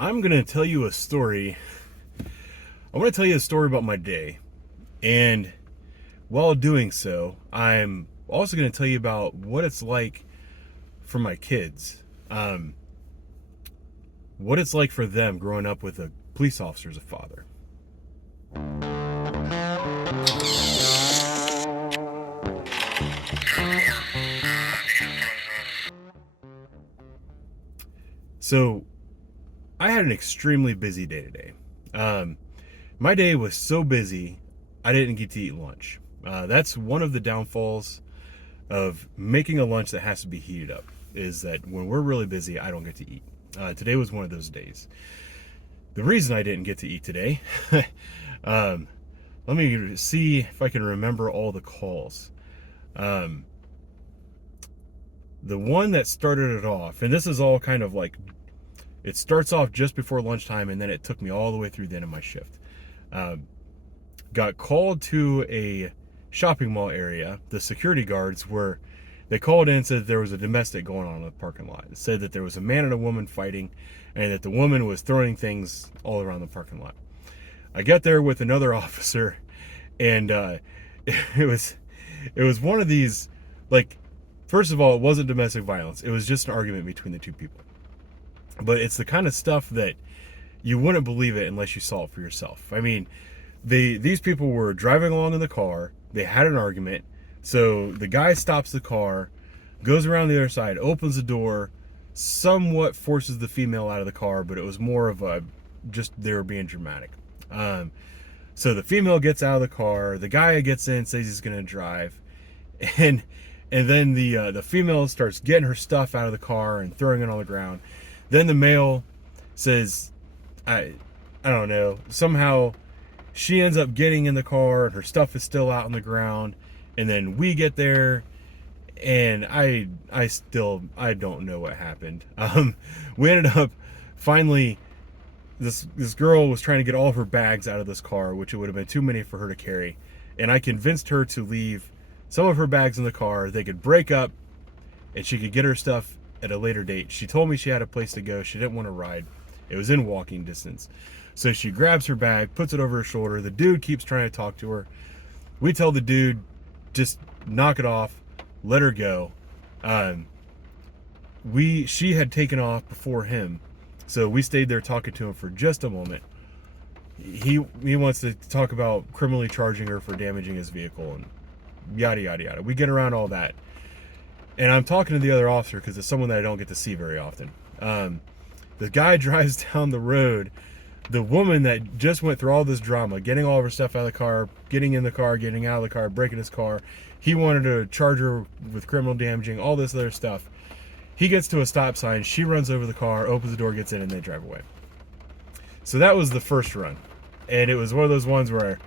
I'm going to tell you a story. I want to tell you a story about my day. And while doing so, I'm also going to tell you about what it's like for my kids. What it's like for them growing up with a police officer as a father. So, I had an extremely busy day today. My day was so busy, I didn't get to eat lunch. That's one of the downfalls of making a lunch that has to be heated up, is that when we're really busy, I don't get to eat. Today was one of those days. The reason I didn't get to eat today, let me see if I can remember all the calls. The one that started it off, and this is all kind of like, it starts off just before lunchtime, and then it took me all the way through the end of my shift. Got called to a shopping mall area. The security guards they called in and said that there was a domestic going on in the parking lot. It said that there was a man and a woman fighting, and that the woman was throwing things all around the parking lot. I got there with another officer, and it was one of these, like, first of all, it wasn't domestic violence. It was just an argument between the two people. But it's the kind of stuff that you wouldn't believe it unless you saw it for yourself. I mean, these people were driving along in the car. They had an argument. So the guy stops the car, goes around the other side, opens the door, somewhat forces the female out of the car, but it was more of just they were being dramatic. So the female gets out of the car. The guy gets in, says he's going to drive. And then the female starts getting her stuff out of the car and throwing it on the ground. Then the male says, I don't know, somehow she ends up getting in the car and her stuff is still out on the ground. And then we get there, and I don't know what happened. We ended up finally, this girl was trying to get all of her bags out of this car, which it would have been too many for her to carry. And I convinced her to leave some of her bags in the car. They could break up and she could get her stuff at a later date. She told me she had a place to go. She didn't want to ride. It was in walking distance. So she grabs her bag, puts it over her shoulder. The dude keeps trying to talk to her. We tell the dude, just knock it off, let her go. She had taken off before him, so we stayed there talking to him for just a moment. He wants to talk about criminally charging her for damaging his vehicle and yada yada yada. We get around all that, and I'm talking to the other officer because it's someone that I don't get to see very often. The guy drives down the road. The woman that just went through all this drama, getting all of her stuff out of the car, getting in the car, getting out of the car, breaking his car. He wanted to charge her with criminal damaging, all this other stuff. He gets to a stop sign. She runs over the car, opens the door, gets in, and they drive away. So that was the first run. And it was one of those ones where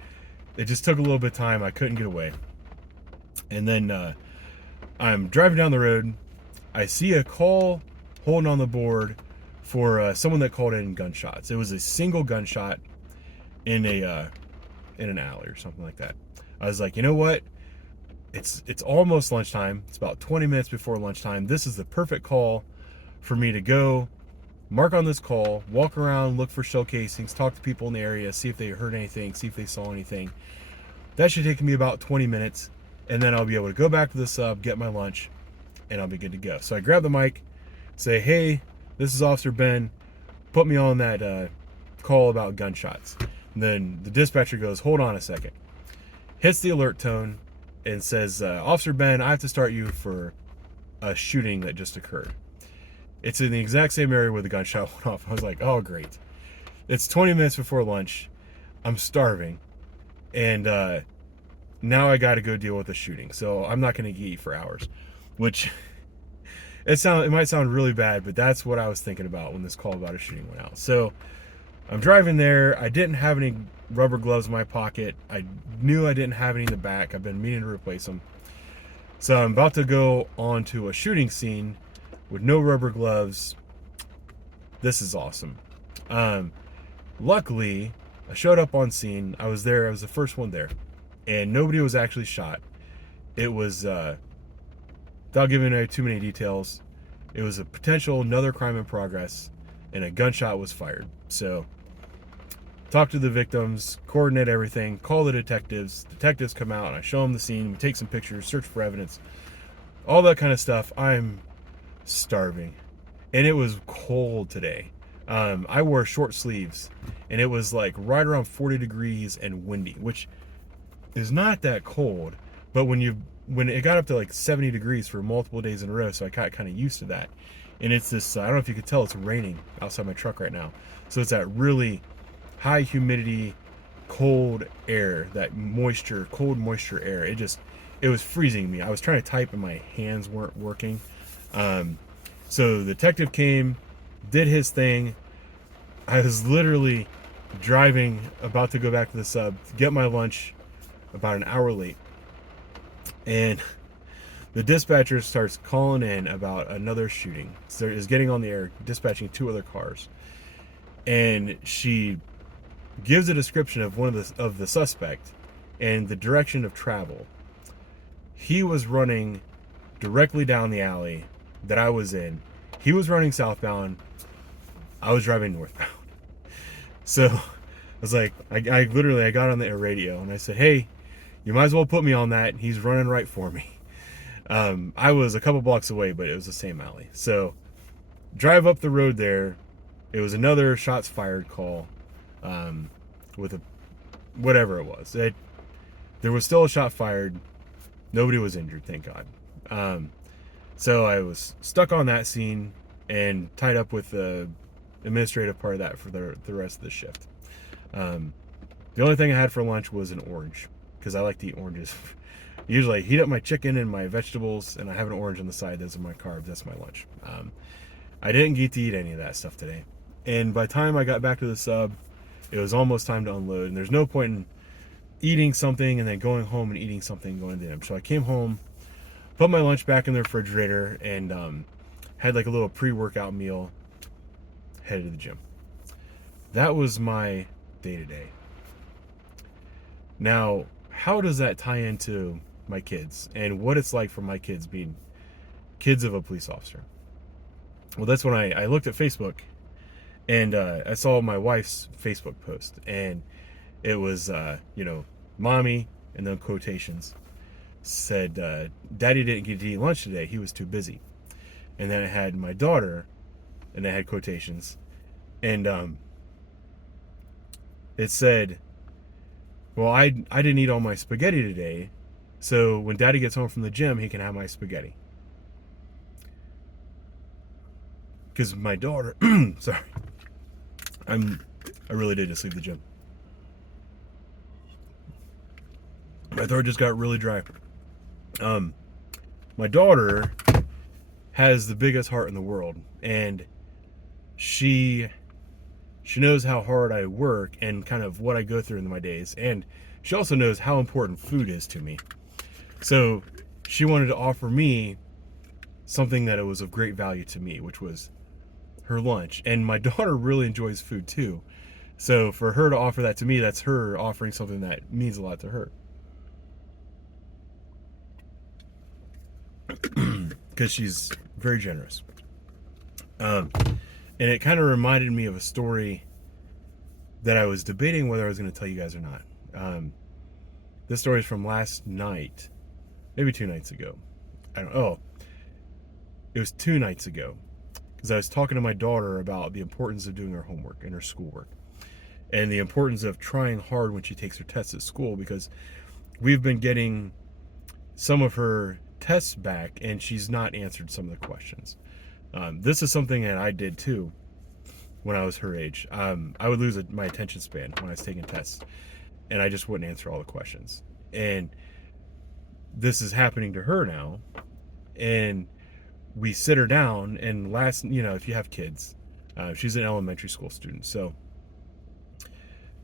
it just took a little bit of time. I couldn't get away. And then I'm driving down the road. I see a call holding on the board for someone that called in gunshots. It was a single gunshot in an alley or something like that. I was like, you know what? It's almost lunchtime. It's about 20 minutes before lunchtime. This is the perfect call for me to go mark on this call, walk around, look for shell casings, talk to people in the area, see if they heard anything, see if they saw anything. That should take me about 20 minutes, and then I'll be able to go back to the sub, get my lunch, and I'll be good to go. So I grab the mic, say, hey, this is Officer Ben. Put me on that call about gunshots. And then the dispatcher goes, hold on a second. Hits the alert tone and says, Officer Ben, I have to start you for a shooting that just occurred. It's in the exact same area where the gunshot went off. I was like, oh, great. It's 20 minutes before lunch. I'm starving. And now I got to go deal with the shooting. So I'm not going to eat for hours, which... It might sound really bad, but that's what I was thinking about when this call about a shooting went out. So I'm driving there. I didn't have any rubber gloves in my pocket. I knew I didn't have any in the back. I've been meaning to replace them. So I'm about to go onto a shooting scene with no rubber gloves. This is awesome. Luckily, I showed up on scene. I was there. I was the first one there. And nobody was actually shot. It was... without giving away too many details, it was a potential another crime in progress. and a gunshot was fired. So talk to the victims, coordinate everything, call the detectives. Detectives come out, and I show them the scene, we take some pictures, search for evidence, all that kind of stuff. I'm starving, and it was cold today. I wore short sleeves, and it was like right around 40 degrees and windy, which is not that cold, but when it got up to like 70 degrees for multiple days in a row, so I got kind of used to that. And it's this, I don't know if you could tell, it's raining outside my truck right now. So it's that really high humidity, cold air, that moisture, cold moisture air. It was freezing me. I was trying to type and my hands weren't working. So the detective came, did his thing. I was literally driving, about to go back to the sub, to get my lunch, about an hour late. And the dispatcher starts calling in about another shooting. So is getting on the air, dispatching 2 other cars. And she gives a description of one of the suspect and the direction of travel. He was running directly down the alley that I was in. He was running southbound. I was driving northbound. So I was like, I got on the radio and I said, hey, you might as well put me on that. He's running right for me. I was a couple blocks away, but it was the same alley. So drive up the road there. It was another shots fired call, with whatever it was. There was still a shot fired. Nobody was injured, thank God. So I was stuck on that scene and tied up with the administrative part of that for the rest of the shift. The only thing I had for lunch was an orange, because I like to eat oranges. Usually I heat up my chicken and my vegetables, and I have an orange on the side. Those are my carbs. That's my lunch. I didn't get to eat any of that stuff today. And by the time I got back to the sub, it was almost time to unload. And there's no point in eating something and then going home and eating something and going to the gym. So I came home, put my lunch back in the refrigerator, and had like a little pre-workout meal, headed to the gym. That was my day-to-day. Now, how does that tie into my kids and what it's like for my kids being kids of a police officer? Well, that's when I looked at Facebook, and I saw my wife's Facebook post, and it was, mommy, and then quotations, said, Daddy didn't get to eat lunch today. He was too busy. And then it had my daughter, and it had quotations, and it said, well, I didn't eat all my spaghetti today, so when Daddy gets home from the gym, he can have my spaghetti. Because my daughter, sorry, I really did just leave the gym. My throat just got really dry. My daughter has the biggest heart in the world, and she knows how hard I work and kind of what I go through in my days, and she also knows how important food is to me. So she wanted to offer me something that it was of great value to me, which was her lunch. And my daughter really enjoys food too. So for her to offer that to me, that's her offering something that means a lot to her. Because she's very generous. And it kind of reminded me of a story that I was debating whether I was going to tell you guys or not. This story is from last night, maybe 2 nights ago. It was 2 nights ago, because I was talking to my daughter about the importance of doing her homework and her schoolwork, and the importance of trying hard when she takes her tests at school, because we've been getting some of her tests back and she's not answered some of the questions. This is something that I did too when I was her age. I would lose my attention span when I was taking tests, and I just wouldn't answer all the questions. And this is happening to her now, and we sit her down, and if you have kids, she's an elementary school student, so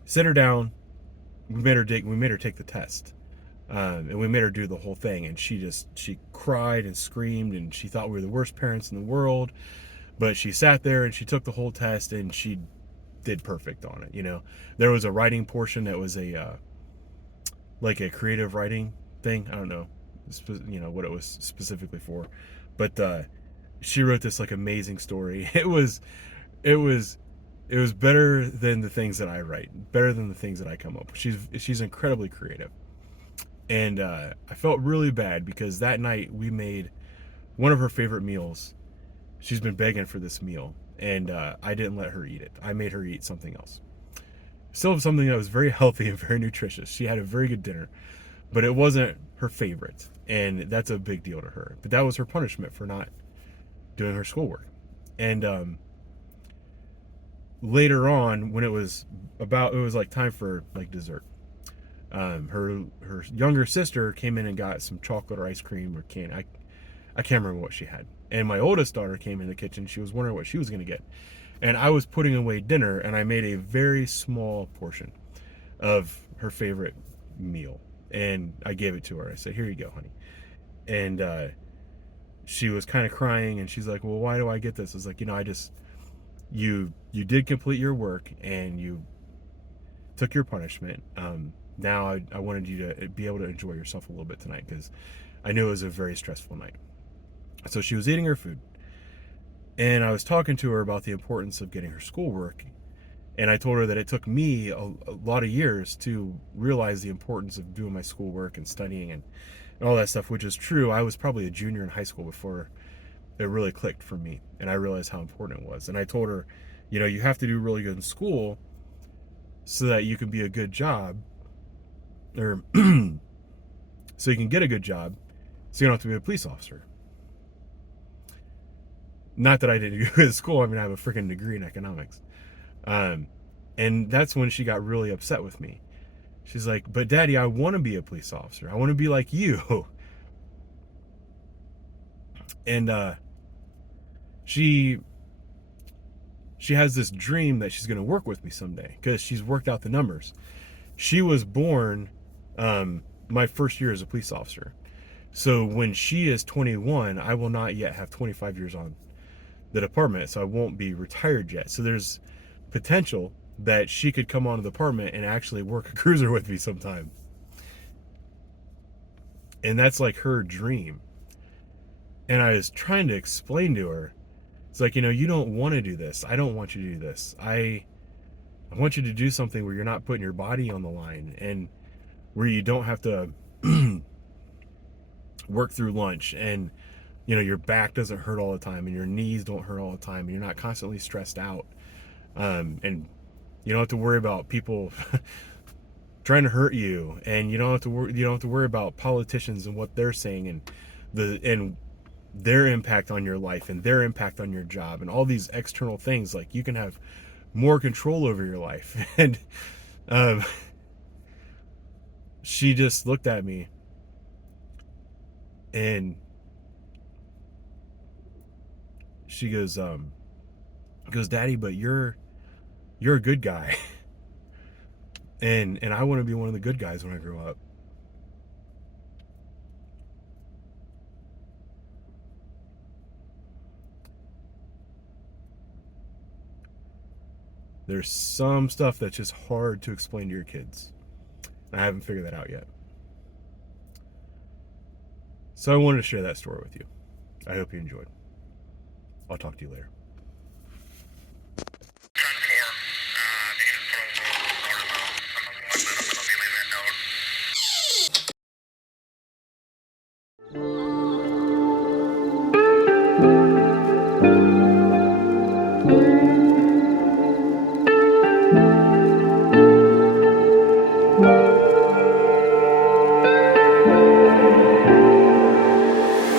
sit her down, we made her take the test, and we made her do the whole thing, and she cried and screamed, and she thought we were the worst parents in the world, but she sat there and she took the whole test, and she did perfect on it. There was a writing portion that was like a creative writing thing. I don't know what it was specifically for, but she wrote this like amazing story. It was it was better than the things that I write, better than the things that I come up with. She's incredibly creative. And I felt really bad because that night we made one of her favorite meals. She's been begging for this meal, and I didn't let her eat it. I made her eat something else. Still something that was very healthy and very nutritious. She had a very good dinner, but it wasn't her favorite, and that's a big deal to her. But that was her punishment for not doing her schoolwork. And later on, when it was like time for like dessert, her younger sister came in and got some chocolate or ice cream or candy. I can't remember what she had. And my oldest daughter came in the kitchen. She was wondering what she was going to get. And I was putting away dinner, and I made a very small portion of her favorite meal. And I gave it to her. I said, "Here you go, honey." And she was kind of crying, and she's like, "Well, why do I get this?" I was like, you did complete your work, and you took your punishment. Now I wanted you to be able to enjoy yourself a little bit tonight because I knew it was a very stressful night." So she was eating her food, and I was talking to her about the importance of getting her schoolwork. And I told her that it took me a lot of years to realize the importance of doing my schoolwork and studying and all that stuff, which is true. I was probably a junior in high school before it really clicked for me, and I realized how important it was. And I told her, you have to do really good in school so that you can be a good job, or so you can get a good job, so you don't have to be a police officer. Not that I didn't go to school. I mean, I have a freaking degree in economics. And that's when she got really upset with me. She's like, "But Daddy, I want to be a police officer. I want to be like you." And she has this dream that she's going to work with me someday because she's worked out the numbers. She was born my first year as a police officer. So when she is 21, I will not yet have 25 years on the department, so I won't be retired yet. So there's potential that she could come on the department and actually work a cruiser with me sometime. And that's like her dream. And I was trying to explain to her, it's like, you don't want to do this. I don't want you to do this. I want you to do something where you're not putting your body on the line, and where you don't have to work through lunch, and your back doesn't hurt all the time, and your knees don't hurt all the time, and you're not constantly stressed out, and you don't have to worry about people trying to hurt you, and you don't have to worry about politicians and what they're saying, and their impact on your life and their impact on your job and all these external things. Like, you can have more control over your life. And she just looked at me, and she goes, "Daddy, but you're a good guy." and I want to be one of the good guys when I grow up. There's some stuff that's just hard to explain to your kids. I haven't figured that out yet. So I wanted to share that story with you. I hope you enjoyed. I'll talk to you later.